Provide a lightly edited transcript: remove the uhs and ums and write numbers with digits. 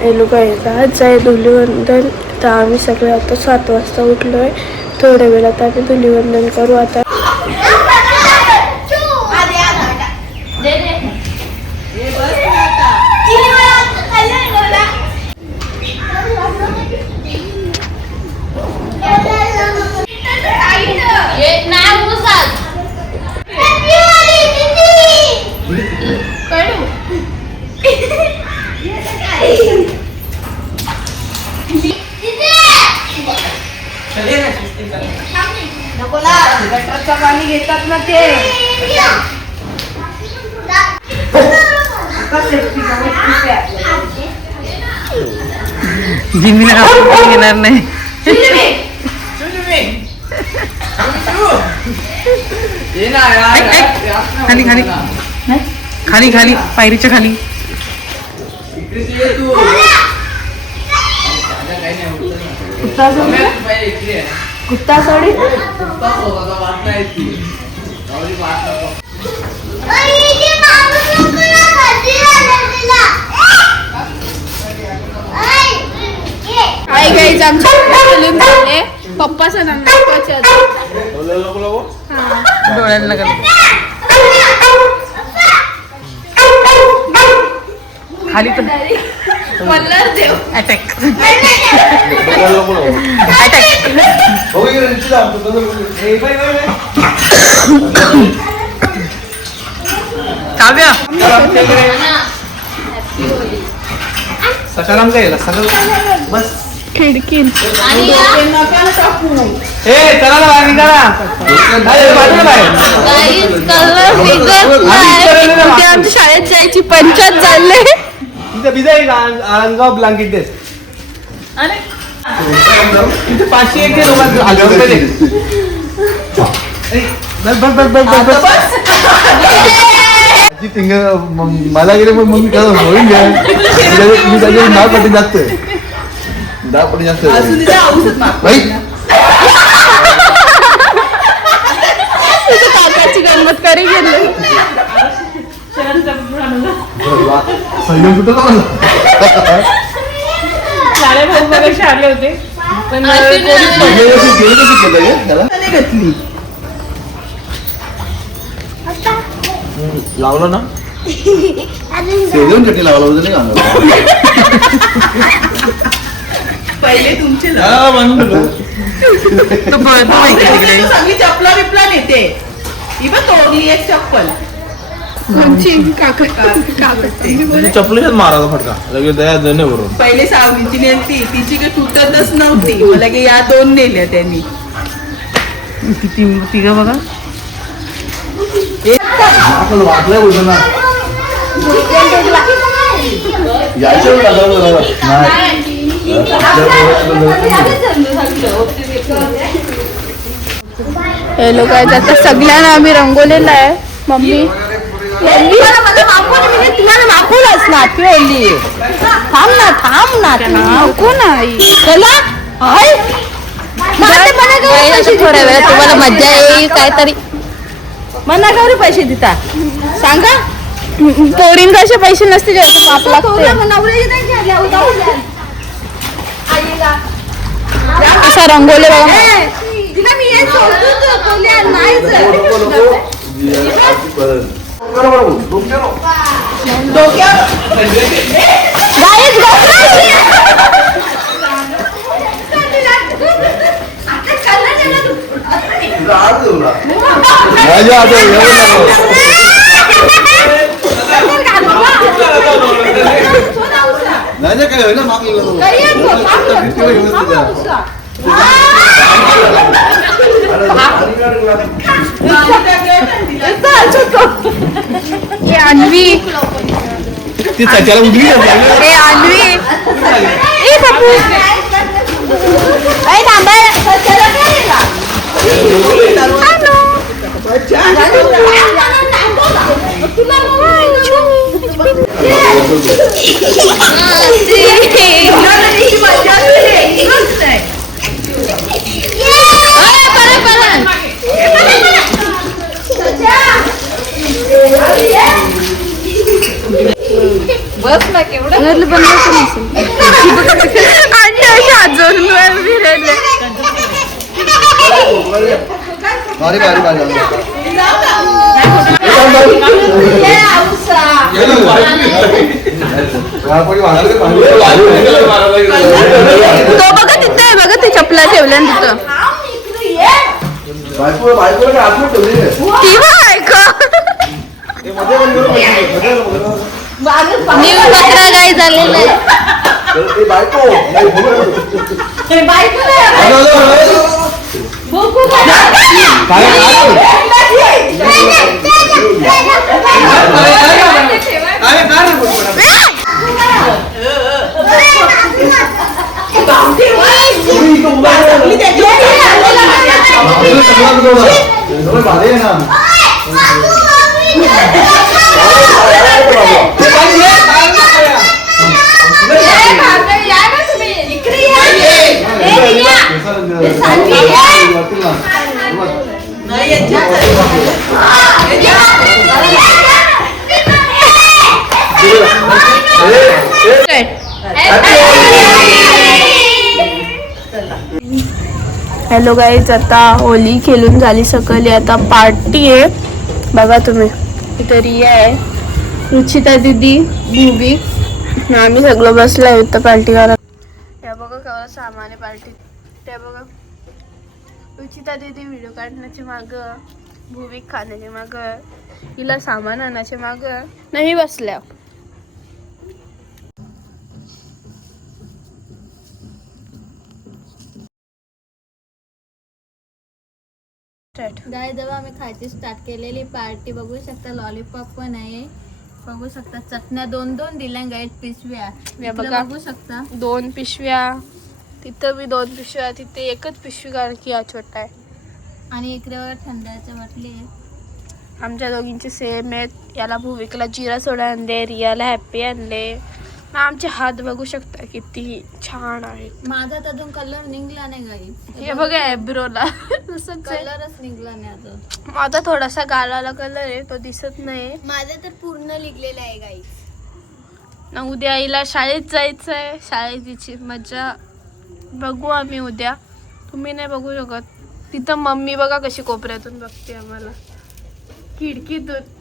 हे लोक आज आहे धुलीवंदन. तर आम्ही सगळे आता 7 वाजता उठलो आहे. थोड्या वेळात आम्ही धुलीवंदन करू. आता पाणी घेतात ना ते घेणार नाही. खाली खाली खाली खाली पायरीच्या खाली. कुत्ता सोडी आमचे पप्पाचं नाव डोळ्यांना खाली तर अटॅक काव्या सकाराम काय बस खिडकी चला बाहेर निघा. आमच्या शाळेत जायची पंचायत चालले. बिजा एक अंगाव ब्लँकेट देस. इथे 500 एक मला गेले पण मग मी काय होईल घ्या. मी त्याच्या 10 पटी जास्त 10 पटी जास्त काकाची गंमत करी गेले. आले होते पण घेतली लावलं ना सेजून चटणी लावलं होतं नाही पहिले तुमचे चपला बिपला नेते ही पण तोडली एक चप्पल. चपलीच मारायचा फटका लगेच दया जणे भरून. पहिले सावलीची नेलती तिची काही तुटतच नव्हती. मला की या 2 नेल्या त्यांनी. तिघ बघा वाटलंय बोलतो ना हे लोक आहेत आता सगळ्यांना आम्ही रंगवलेलं आहे. मम्मी तुम्हाला माफूलच ना पिवली. थांब ना नको नाही. चला थोड्या वेळात तुम्हाला मज्जा येईल. काहीतरी मना का पैसे देता सांगा. पोरीन कसे पैसे नसते जास्त माप लागते. असा रंगवले बघा. नाही काय होईल माग अन्वी ती त्याला उडली अन्वी बस ना केवढं घरातलं बनवायचं नसेल आणि अशी आजून फिरायला भारी भारी भारी तो बघा तिथं आहे बघा ते चपला ठेवल्या तिथं ती ऐक न्यू बकरा गाय झालेला आहे हॅलो गाईज, आता होली खेळून झाली सकाळी, आता पार्टी आहे बघा तुम्ही. इथं रिया आहे, रुचिता दीदी, भूवी, आम्ही सगळं बसलो आहे इथं पार्टी करत. त्या बघा केवढं सामान आहे पार्टीत. त्या बघा रुचिता दीदी व्हिडिओ काढण्याची मागं, भूवी खाण्याची मागं, हिला सामान आणायचे मागं, नाही बसल्या. गाय जेव्हा आम्ही खायची स्टार्ट केलेली पार्टी बघू शकता, लॉलीपॉप पण आहे, बघू शकता चटण्या 2-2 दिल्या गाईत पिशव्या. बघा बघू शकता 2 पिशव्या, तिथं बी 2 पिशव्या, तिथे एकच पिशवी कारण की हा छोटा आहे. आणि इकडे थंडाच्या बाटली आहे. आमच्या दोघींचे सेम आहेत. याला भूविकला जिरा सोडा आणले, रियाला हॅपी आणले. आमचे हात बघू शकता किती छान आहेत. माझा तर अजून कलर निघला नाही गाई. हे बघा एब्रोला कलरच निघला नाही अजून. माझा थोडासा गालाला कलर आहे, तो दिसत नाही. माझा तर पूर्ण निघलेला आहे गाई. ना उद्या आईला शाळेत जायचं आहे, शाळेत तिची मजा बघू आम्ही उद्या. तुम्ही नाही बघू शकत. तिथं मम्मी बघा कशी कोपऱ्यातून बघते आम्हाला खिडकीतून.